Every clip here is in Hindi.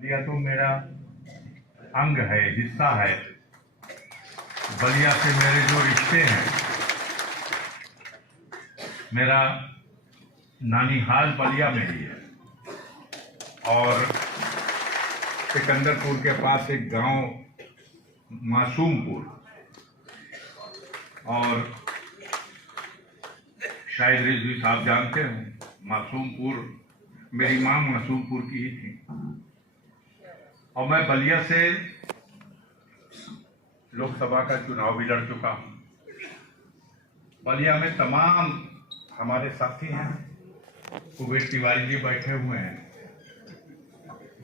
बलिया तो मेरा अंग है, हिस्सा है। बलिया से मेरे जो रिश्ते हैं, मेरा नानीहाल बलिया में ही है और सिकंदरपुर के पास एक गांव मासूमपुर, और शायद रिजवी साहब जानते हो, मासूमपुर मेरी मां मासूमपुर की ही थी। और मैं बलिया से लोकसभा का चुनाव भी लड़ चुका हूं। बलिया में तमाम हमारे साथी हैं, कुबेर तिवारी जी बैठे हुए हैं।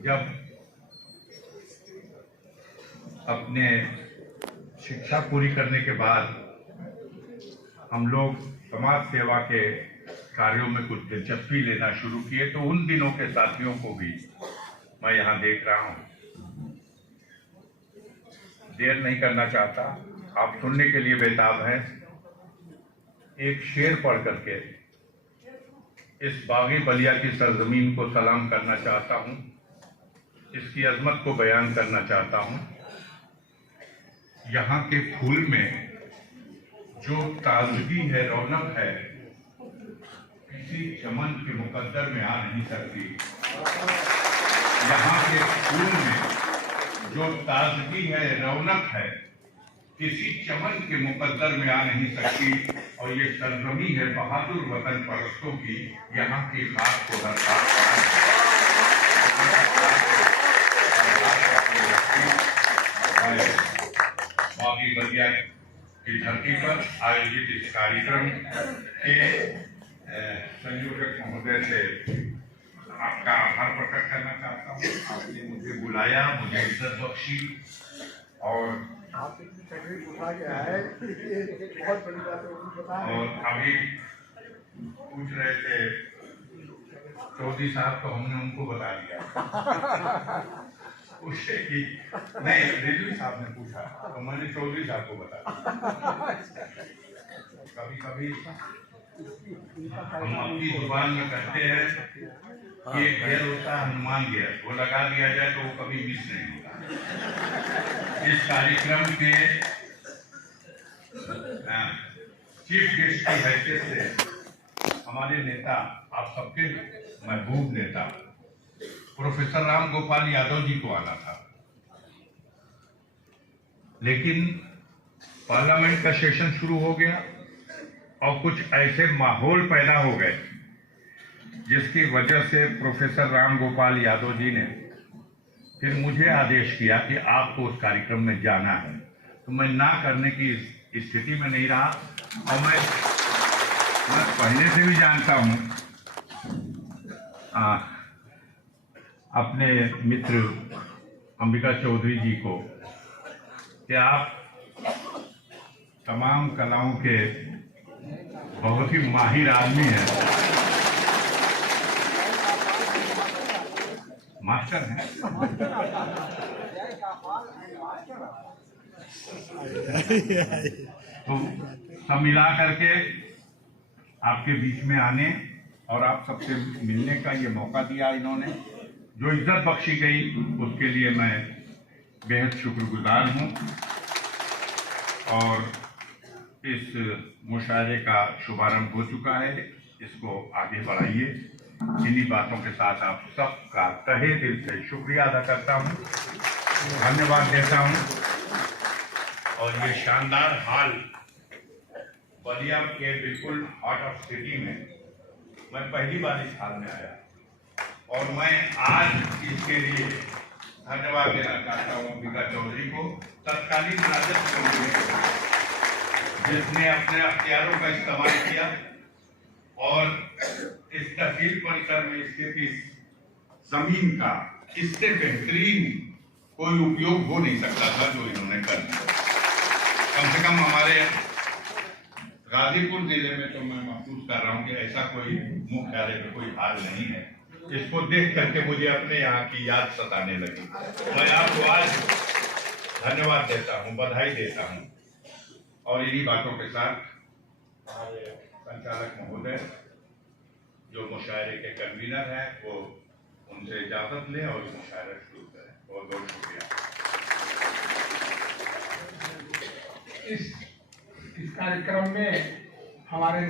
जब अपने शिक्षा पूरी करने के बाद हम लोग समाज सेवा के कार्यों में कुछ दिलचस्पी लेना शुरू किए, तो उन दिनों के साथियों को भी मैं यहाँ देख रहा हूँ। देर नहीं करना चाहता, आप सुनने के लिए बेताब हैं। एक शेर पढ़ करके इस बागी बलिया की सरजमीन को सलाम करना चाहता हूँ, इसकी अजमत को बयान करना चाहता हूँ। यहाँ के फूल में जो ताजगी है, रौनक है, किसी चमन के मुकद्दर में आ नहीं सकती। यहाँ के फूल में जो ताजगी है, रौनक है, किसी चमन के मुकद्दर में आ नहीं सकती। और ये सरजमी है बहादुर वतन परस्तों की, यहाँ की खास को हरकत बागी बलिया की धरती पर आयोजित इस कार्यक्रम के संयोजक महोदय से आपका आभार प्रकट करना चाहता हूँ। आपने मुझे बुलाया, मुझे इज्जत बख्शी, और अभी पूछ रहे थे चौधरी साहब, तो हमने उनको बता दिया उससे कि नहीं, रिजवी साहब ने पूछा तो मैंने चौधरी साहब को बता दिया। कभी कभी हम अपनी जुबान में कहते हैं कि एक घेर होता है हनुमान घेर, वो लगा दिया जाए तो वो कभी मिस नहीं होता। इस कार्यक्रम के चीफ गेस्ट की हैसियत से हमारे नेता, आप सबके महबूब नेता प्रोफेसर राम गोपाल यादव जी को आना था, लेकिन पार्लियामेंट का सेशन शुरू हो गया और कुछ ऐसे माहौल पैदा हो गए जिसकी वजह से प्रोफेसर राम गोपाल यादव जी ने फिर मुझे आदेश किया कि आपको उस कार्यक्रम में जाना है। तो मैं ना करने की स्थिति में नहीं रहा, और मैं पहले से भी जानता हूं अपने मित्र अंबिका चौधरी जी को कि आप तमाम कलाओं के बहुत ही माहिर आदमी हैं, मास्टर हैं। तो सब मिला करके आपके बीच में आने और आप सबसे मिलने का ये मौका दिया इन्होंने, जो इज्जत बख्शी गई उसके लिए मैं बेहद शुक्रगुजार हूँ। और इस मुशायरे का शुभारंभ हो चुका है, इसको आगे बढ़ाइए। इन्हीं बातों के साथ आप सबका तहे दिल से शुक्रिया अदा करता हूँ, धन्यवाद देता हूँ। और ये शानदार हाल बलिया के बिल्कुल हार्ट ऑफ सिटी में मैं पहली बार इस हाल में आया, और मैं आज इसके लिए धन्यवाद देना चाहता हूँ अंबिका चौधरी को, तत्कालीन राजस्व कमेटी को, जिसने अपने अख्तियारों का इस्तेमाल किया और इस तहसील परिसर में स्थित इस जमीन का इससे बेहतरीन कोई उपयोग हो नहीं सकता था जो इन्होंने कर दिया। कम से कम हमारे गाजीपुर जिले में तो मैं महसूस कर रहा हूँ कि ऐसा कोई मुख्यालय में कोई हाल नहीं है। इसको देख करके मुझे अपने यहाँ की याद सताने लगी। मैं आपको आज धन्यवाद देता हूँ, बधाई देता हूँ, और इन्हीं बातों के साथ हमारे संचालक महोदय जो मुशायरे के कन्वीनर हैं, वो उनसे इजाजत लें और मुशायरा शुरू करें। बहुत बहुत शुक्रिया। इस कार्यक्रम में हमारे